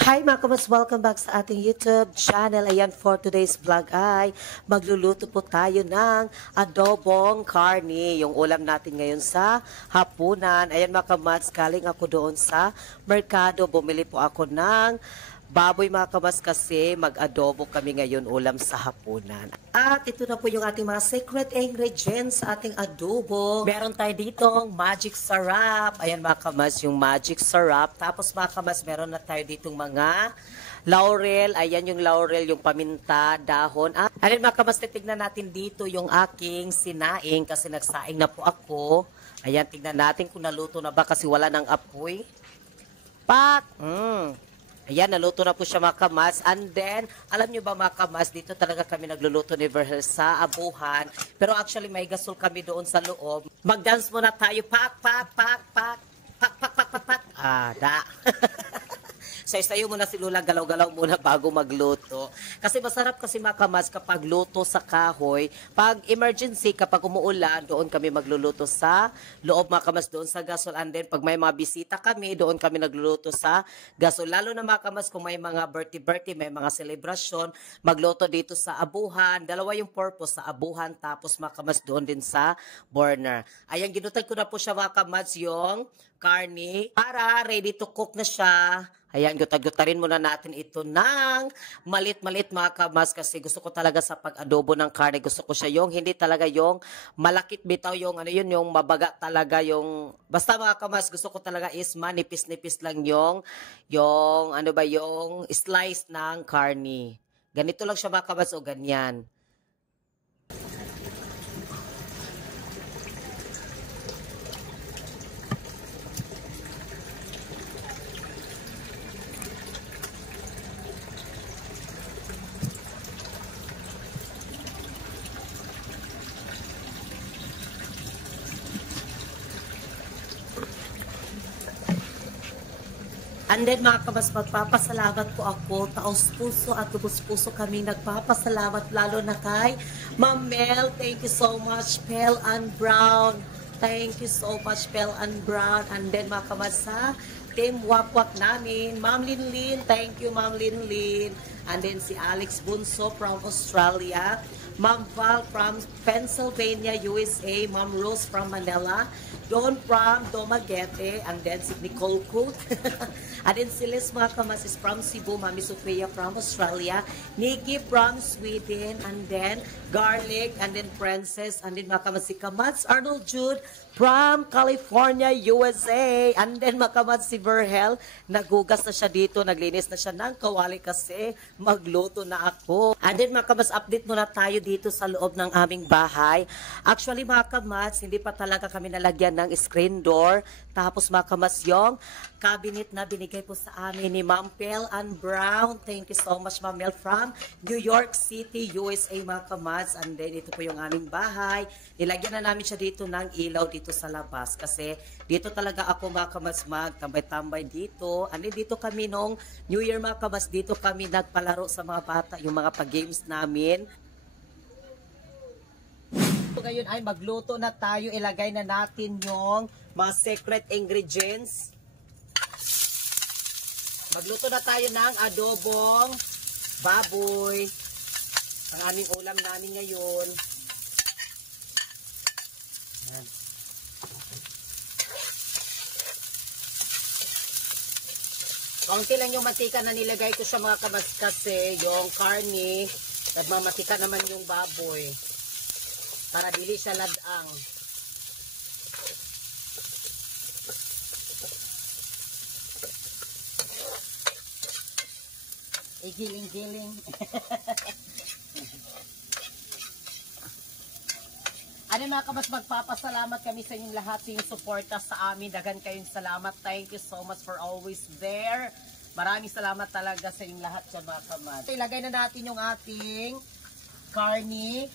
Hi mga kamas, welcome back sa ating YouTube channel. Ayan, for today's vlog ay magluluto po tayo ng adobong karne. Yung ulam natin ngayon sa hapunan. Ayan mga kamas, galing ako doon sa merkado. Bumili po ako ng baboy mga kamas kasi mag-adobo kami ngayon ulam sa hapunan. At ito na po yung ating mga secret ingredients sa ating adobo. Meron tayo ditong magic sarap. Ayan mga kamas, yung magic sarap. Tapos mga kamas, meron na tayo ditong mga laurel. Ayan yung laurel, yung paminta, dahon. At ayan mga kamas, titignan natin dito yung aking sinaing kasi nagsaing na po ako. Ayan, tignan natin kung naluto na ba kasi wala ng apoy. Pak! Ayan, naluto na po siya mga kamas. And then, alam nyo ba mga kamas, dito talaga kami nagluluto ni Verhel sa abuhan. Pero actually, may gasol kami doon sa loob. Mag-dance muna tayo. Pak, pak, pak, pak, pak, pak, pak, pak, pak. Da. Sayo-sayo muna si Lula, galaw-galaw muna bago magluto. Kasi masarap kasi mga kamas kapag luto sa kahoy. Pag emergency, kapag umuulan, doon kami magluluto sa loob mga kamas, doon sa gasol. And then pag may mga bisita kami, doon kami nagluluto sa gasol. Lalo na mga kamas kung may mga birthday, may mga celebration, magluto dito sa abuhan. Dalawa yung purpose, sa abuhan, tapos mga kamas doon din sa burner. Ayan, ginutag ko na po siya mga kamas yung karne para ready to cook na siya. Ayan, gutag-gutarin muna natin ito ng malit-malit mga kamas kasi gusto ko talaga sa pag-adobo ng karne. Gusto ko siya yung hindi talaga yung malakit bitaw yung ano yun, yung mabaga talaga yung basta mga kamas gusto ko talaga is manipis-nipis lang yung ano ba yung slice ng karne. Ganito lang siya mga kamas o ganyan. And then mga kamas, magpapasalamat po ako, taos puso at lubos puso kami nagpapasalamat lalo na kay Ma'am Mel. Thank you so much, Pale and Brown. Thank you so much, Pale and Brown. And then mga kamas sa Team Wakwak namin, Ma'am Linlin. Thank you, Ma'am Linlin. And then si Alex Bunso from Australia. Ma'am Val from Pennsylvania, USA. Ma'am Rose from Manila. Don from Dumaguete, and then si Nicole Cook. And then si Liz mga kamas is from Cebu, Mami Sofia from Australia, Nikki from Sweden, and then Garlic, and then Princess, and then mga kamas si Kamats Arnold Jude from California, USA. And then mga kamas si Verhel, nagugas na siya dito, naglinis na siya ng kawali kasi magluto na ako. And then mga kamas, update muna tayo dito sa loob ng aming bahay. Actually mga kamas, hindi pa talaga kami nalagyan ng screen door. Tapos mga kamas, yung cabinet na binigay po sa amin ni Ma'am Pel and Brown. Thank you so much, Ma'am Mel from New York City, USA mga kamas. And then ito po yung aming bahay. Nilagyan na namin siya dito ng ilaw dito sa labas. Kasi dito talaga ako mga kamas magtambay-tambay dito. And then dito kami nung New Year mga kamas, dito kami nagpalaro sa mga bata, yung mga pag-games namin. Ngayon ay magluto na tayo. Ilagay na natin yung mga secret ingredients. Magluto na tayo ng adobong baboy. Ang aming ulam namin ngayon. Ayan. Kaunti lang yung mantika na nilagay ko sa mga kamas kasi yung karne, nagmamatika naman yung baboy. Para dili siya ladang. Igiling-giling. Ano mga kabas, magpapasalamat kami sa inyong lahat sa inyong suporta sa amin. Dagan kayong salamat. Thank you so much for always there. Maraming salamat talaga sa inyong lahat sa mga kabas. Ilagay na natin yung ating karne.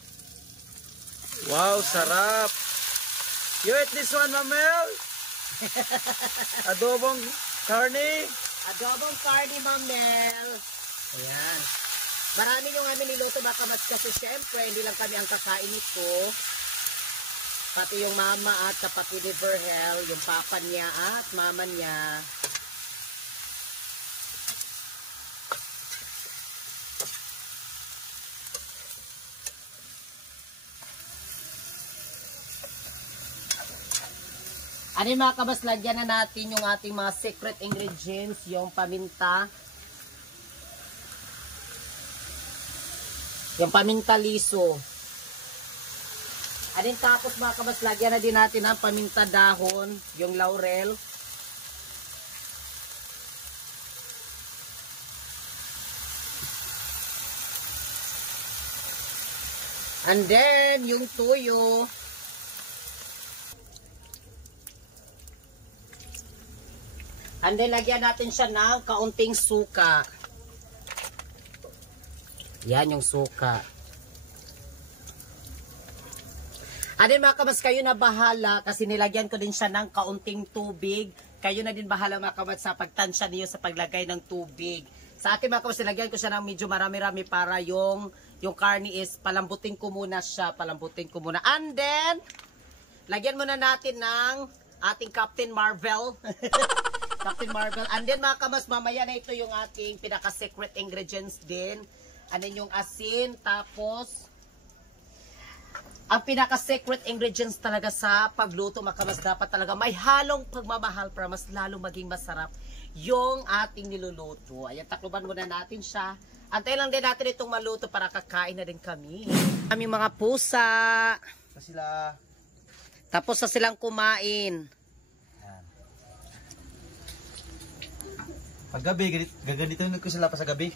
Wow, sarap! You eat this one, Mamel? Adobong karne? Adobong karne, Mamel. Ayan. Marami yung amin niluto mga kamas kasi syempre hindi lang kami ang kakain nito. Pati yung mama at kapatid ni Verhel, yung papa niya at mama niya. Ano yung mga kabas, lagyan na natin yung ating mga secret ingredients, yung paminta. Yung paminta liso. Ano yung tapos mga kabas, lagyan na din natin ang paminta dahon, yung laurel. And then, yung tuyo. And then, lagyan natin siya ng kaunting suka. Yan yung suka. And then, mga kabats, kayo na bahala kasi nilagyan ko din siya ng kaunting tubig. Kayo na din bahala mga kabats sa pagtansya niyo sa paglagay ng tubig. Sa akin mga kabats, nilagyan ko siya ng medyo marami-rami para yung karne is palambutin ko muna siya. Palambutin ko muna. And then, lagyan muna natin ng ating Captain Marvel. Captain Marvel. And then mga kabats, mamaya na ito yung ating pinaka-secret ingredients din. And then yung asin. Tapos, ang pinaka-secret ingredients talaga sa pagluto, mga kabats, dapat talaga may halong pagmamahal para mas lalong maging masarap yung ating niluluto. Ayan, takluban muna natin siya. Antayin lang din natin itong maluto para kakain na din kami. Aming mga pusa. Sila. Tapos na silang kumain. Paggabi, gaganito ko sila pa sa gabi.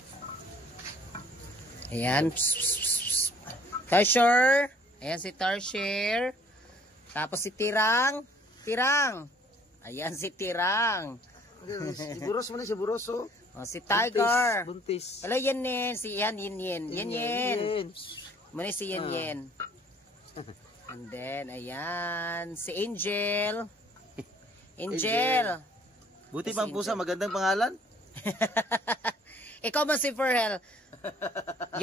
Ayan. Tarsher. Ayan si Tarsher. Tapos si Tirang. Tirang. Ayan si Tirang. Si Buros mo na, si Buros, oh. O, si Tiger. Buntis. Hello, yan yan. Si Yan, Yan. Muna si Yan. And then, ayan. Si Angel. Angel. Buti pang pusa, magandang pangalan. Ikaw man si Verhel.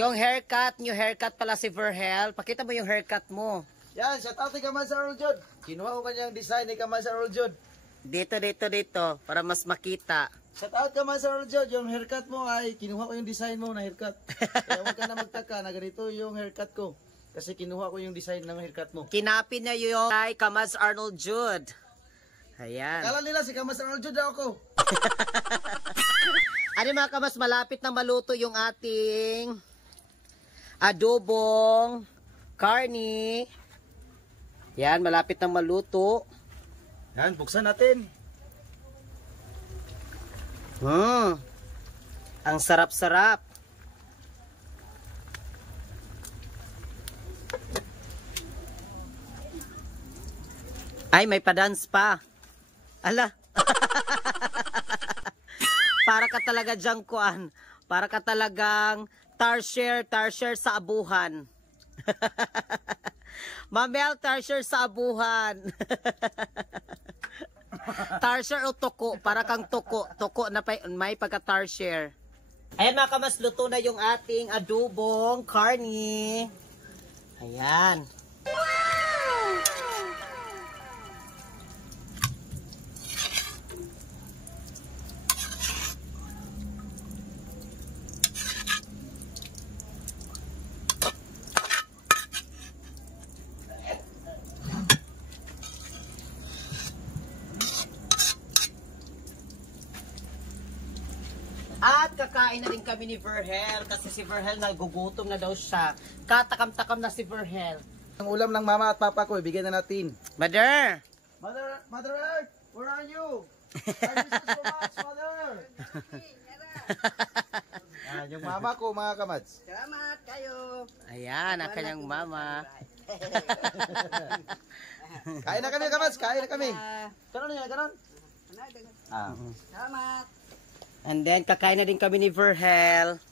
Yung haircut, new haircut pala si Verhel. Pakita mo yung haircut mo. Yan, shout out kay Kaman sa Earl Jod. Kinuha ko kanyang design ni Kaman sa Earl Jod. Dito, para mas makita. Shout out Kaman sa Earl Jod. Yung haircut mo ay, kinuha ko yung design mo na haircut. Kaya huwag ka na magtaka na ganito yung haircut ko. Kasi kinuha ko yung design ng haircut mo. Kinapin na yung kay Kamaz Arnold Jude. Ayan. Kala nila si Kaman sa Earl Jod daw ako. Ano mga kamas, malapit na maluto yung ating adobong karni. Yan, malapit na maluto. Yan, buksan natin. Ang sarap-sarap. Ay, may pa-dance pa. Ala. Para ka talaga dyang kuan. Para ka talagang Tarsher sa abuhan. Mamel, Tarsher sa abuhan. Tarsher o toko. Para kang toko. Toko na may pagka-Tarsher. Ayan mga kamas, luto na yung ating adobong karni. Ayan. At kakain na din kami ni Verhel kasi si Verhel nagugutom na daw siya. Katakam-takam na si Verhel. Ang ulam ng mama at papa ko, ibigay na natin. Mother! Mother Earth, where are you? I miss you so much, Mother! Yung mama ko, mga kamads. Salamat kayo. Ayan, ang kanyang mama. Kain na kami, kamads. Kain na kami. Ganon niya, ganon. Salamat. And then, kakain na din kami ni Verhel.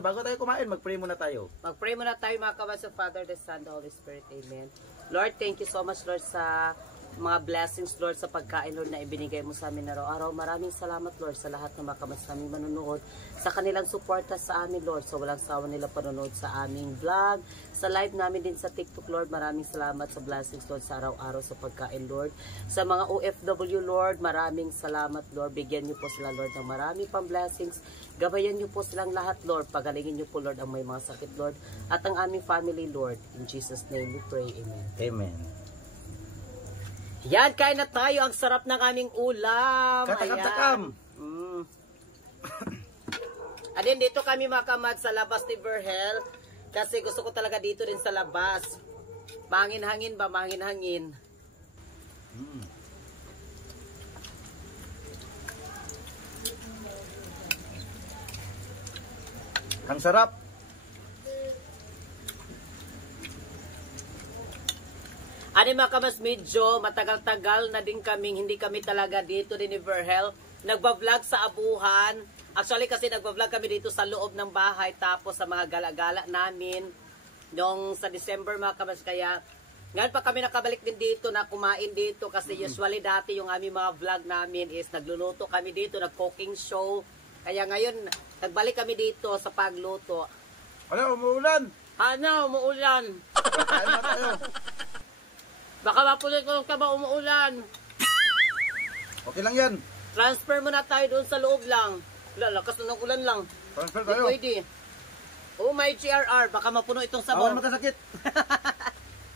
Bago tayo kumain, mag-pray muna tayo. Mag-pray muna tayo mga kabas of Father, the Son, the Holy Spirit. Amen. Lord, thank you so much, Lord, sa mga blessings, Lord, sa pagkain, Lord, na ibinigay mo sa amin araw-araw. Maraming salamat, Lord, sa lahat ng mga kabas namin manunood, sa kanilang suporta sa amin, Lord, sa walang sawa nila panonood sa aming vlog, sa live namin din sa TikTok, Lord. Maraming salamat sa blessings, Lord, sa araw-araw sa pagkain, Lord. Sa mga OFW, Lord, maraming salamat, Lord. Bigyan niyo po sila, Lord, ng maraming pang blessings. Gabayan niyo po silang lahat, Lord. Pagalingin niyo po, Lord, ang may mga sakit, Lord. At ang aming family, Lord. In Jesus' name we pray. Amen. Amen. Yan, kain na tayo. Ang sarap ng aming ulam. Katakam-takam. Mm. Adin, dito kami makamad sa labas ni Verhel. Kasi gusto ko talaga dito rin sa labas. Mahangin-hangin ba? Mahangin-hangin. Ang sarap. Ano mga kamas, medyo matagal-tagal na din kaming hindi kami talaga dito din ni Verhel. Nagbablog sa abuhan. Actually kasi nagbablog kami dito sa loob ng bahay tapos sa mga gala-gala namin noong sa December mga kamas. Kaya ngayon pa kami nakabalik din dito na kumain dito kasi usually dati yung aming mga vlog namin is nagluluto kami dito, nag-cooking show. Kaya ngayon nagbalik kami dito sa pagluto. Ano, umuulan? Ano, umuulan. Kain na tayo. Baka mapulit ko ka ba umuulan. Okay lang yan. Transfer muna tayo doon sa loob lang. Lalakas na ng ulan lang. Transfer Hindi tayo. pwede. Oh, may GRR. Baka mapuno itong Bawal sabon. magkasakit.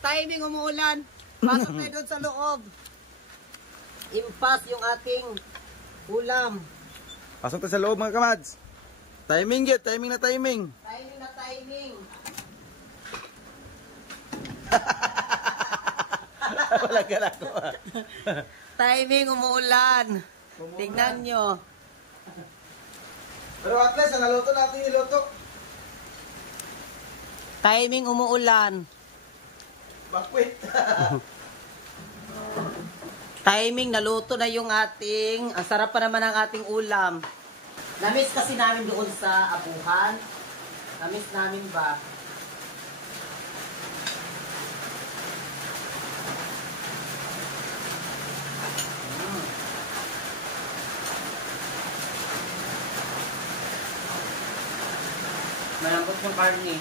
Timing umuulan. Pasok tayo doon sa loob. Impas yung ating ulam. Pasok tayo sa loob mga kamads. Timing yet, timing na timing. Timing na timing. Wala ka na ako. Timing umuulan. Tingnan nyo. Pero at least, ang naluto natin niluto. Timing umuulan. Bakwit. Timing, naluto na yung ating, ang sarap pa naman ang ating ulam. Namiss kasi namin doon sa abuhan. Namiss namin ba? Malambot yung karne.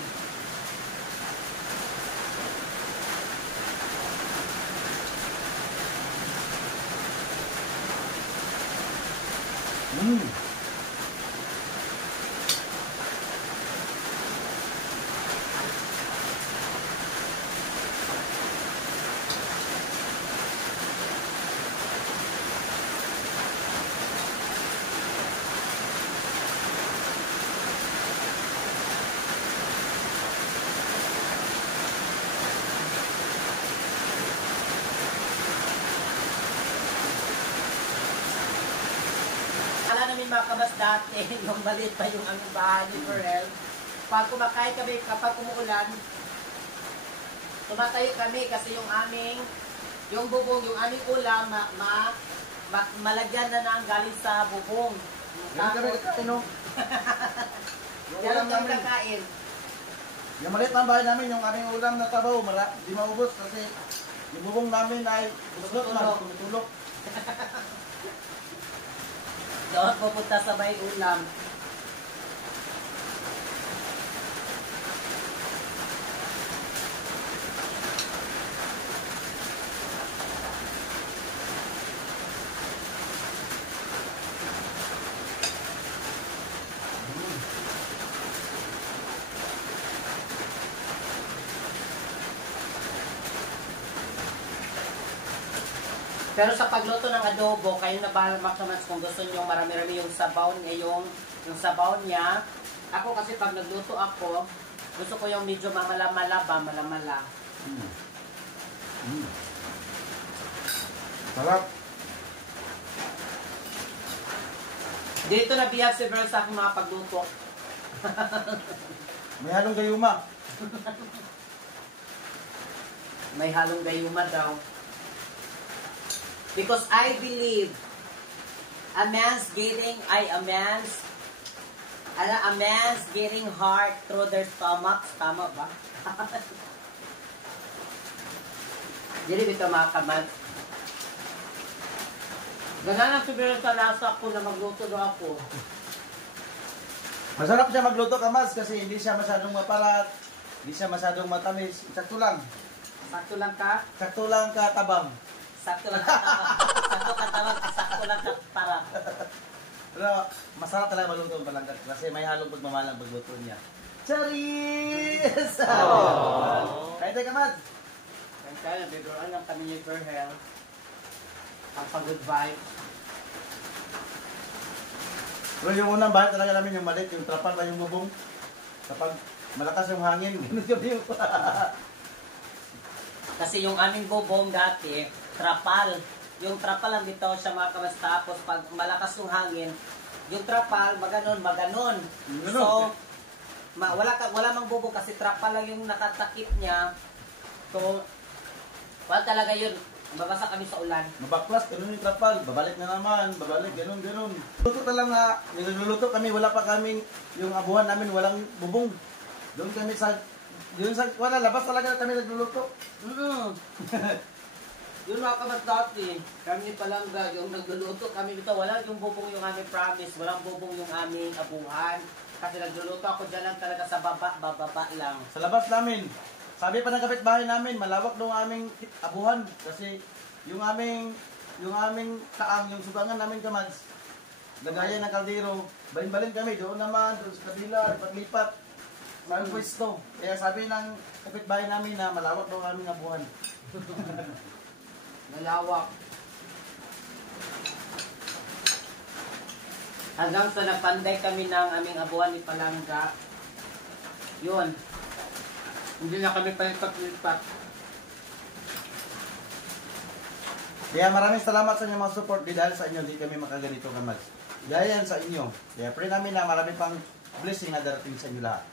Akala namin mga kabas dati, yung maliit pa yung aming bahay ni Verhel. Pag kumakain kami, kapag umuulan, tumatayo kami kasi yung bubong, yung aming ulam, malagyan na nang galing sa bubong. Yan kami kakain, no? Yung Yan ulam ang kami namin. kakain. Yung maliit na bahay namin, yung aming ulam na tabaw, di maubos kasi yung bubong namin ay tumutulok. Doon pupunta sa may ulam. Pero sa pagluto ng adobo, kayo na bahala mga kung gusto nyo marami-rami yung sabaw niya, yung sabaw niya. Ako kasi pag nagluto ako, gusto ko yung medyo mamala-mala ba, malamala. Sarap. Dito na bihag si Verl sa aking mga pagluto. May halong gayuma. May halong gayuma daw. Because I believe a man's getting heart through their stomachs. Tama ba? Dili bito mga kamad. Ganaan ang siguro sa lasa ko na magluto do ako. Masarap siya magluto kamas kasi hindi siya masyadong mapalat, hindi siya masyadong matamis. Sakto lang. Sakto lang ka? Sakto lang katabang. Sakto lang katawag. Sakto katawag. Sakto lang para. Pero masarap talaga magluto ng palangkat kasi may halong pagmamalang pagluto niya. Charis! Kaya tayo kamad. Kaya biduran lang kami ni Verhel. Ang pag-good vibe. Pero yung unang bahay talaga namin yung maliit, yung trapal ba yung bubong. Kapag malakas yung hangin, ganun yung Kasi yung aming bubong dati, trapal. Yung trapal lang dito siya mga kamas. Tapos pag malakas yung hangin, yung trapal, maganon. So, wala mang bubong kasi trapal lang yung nakatakip niya. So, wala talaga yun. Babasa kami sa ulan. mabaklas, ganun yung trapal. Babalik na naman, babalik, ganun. Luto talaga nga, niluluto kami, wala pa kaming, yung abuhan namin, walang bubong. Doon wala, labas talaga kami nagluluto. Yun mga kamas dati, kami palangga, yung nagluluto kami dito, wala yung bubong yung aming promise, walang bubong yung aming abuhan. Kasi nagluluto ako dyan lang talaga sa bababa lang. Sa labas namin, sabi pa ng kapitbahay namin, malawak daw ang aming abuhan. Kasi yung aming kaang, yung sugangan namin kamads, lagayan ng kaldero, balin-balin kami, doon naman, doon sa kabila, paglipat, saan pwesto. Kaya sabi ng kapitbahay namin na malawak daw ang aming abuhan. Malawak. Hanggang sa nagpanday kami ng aming abuhan ni Palangga, yun. Hindi na kami palipat-lipat. Kaya maraming salamat sa inyong mga support. Dahil sa inyo, hindi kami makaganito kamads. Dahil yan sa inyo. Kaya pray namin na marami pang blessing na darating sa inyo lahat.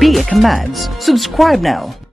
Be a Commands. Subscribe now.